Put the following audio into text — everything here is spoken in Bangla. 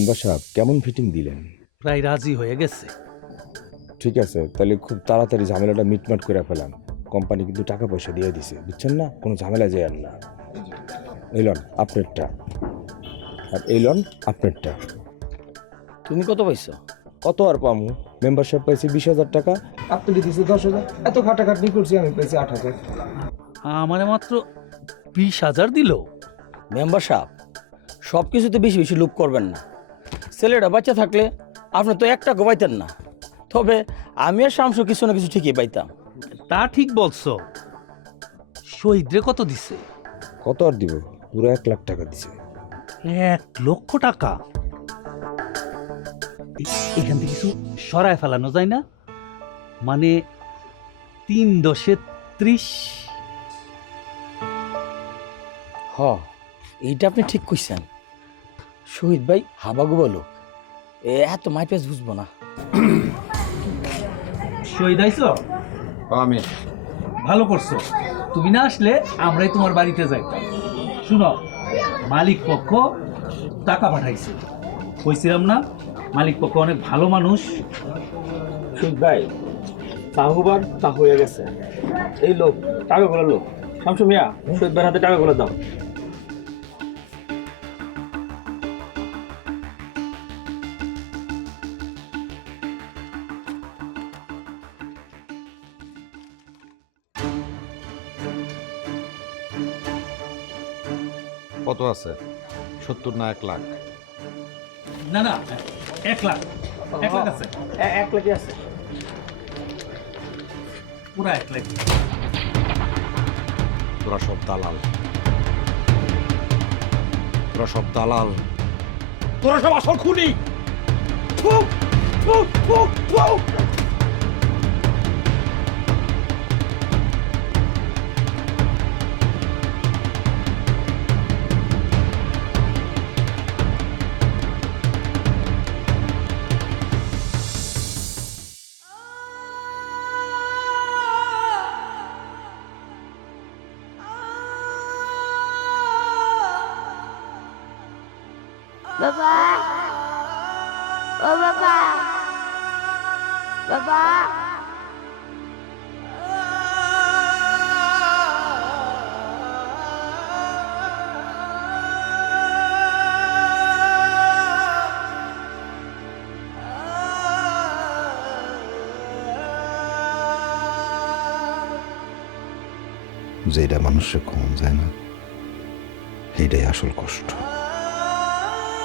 মেম্বার সাহেব কেমন ফিটিং দিলেন? প্রায় রাজি হয়ে গেছে। ঠিক আছে তাহলে খুব তাড়াতাড়ি ঝামেলাটা মিটমাট করে ফেলাম। কোম্পানি কিন্তু টাকা পয়সা দিয়ে দিছে বুঝছেন না? কোনো ঝামেলা যায় না। এই লন আপনারটা। আর এই লন আপনারটা। তুমি কত পাইছো? কত আর পামু? মেম্বারশিপ পাইছি বিশ হাজার টাকা। আপনি দিয়েছি দশ হাজার? এত খাটাখাটনি করছি আমি পাইছি আট হাজার। আমারে মাত্র বিশ হাজার দিল। মেম্বার সাহেব সব কিছুতে বেশি বেশি লুক করবেন না। ছেলেটা বাচ্চা থাকলে আপনি তো একটা টাকা পাইতেন না। তবে আমি আর শামসু কিছু না কিছু ঠিকই পাইতাম। তা ঠিক বলছো। শহীদরে কত দিছে? কত আর দিব? পুরো এক লাখ টাকা দিছে। এক লক্ষ টাকা? এখান থেকে কিছু সরায় ফেলানো যায় না? মানে তিন দশে ত্রিশ? হ এইটা আপনি ঠিক কইছেন। শহীদ ভাই হাবাগু লোক এ এত মাই পেজ বুঝব না। শহীদ আইছো আমি। ভালো করছ। তুমি না আসলে আমরাই তোমার বাড়িতে যাইতাম শুনো মালিক পক্ষ টাকা পাঠাইছে। কইছিলাম না মালিক পক্ষ অনেক ভালো মানুষ। শহীদ ভাই তাহুবার তা হয়ে গেছে। এই লোক টাকাগুলো লোক। শামসু মিয়া ভাইয়ের হাতে টাকাগুলো দাও। কত আছে? সত্তর না এক লাখ? না না এক লাখ। এক লাখ আছে। এক লাখই আছে। পুরা এক লাখ। তোরা সব দালাল। তোরা সব দালাল। তোরা সব আসল খুনি। বাবা। ও বাবা। বাবা। যেটা মানুষের কম যায় না? এইটাই আসল কষ্ট।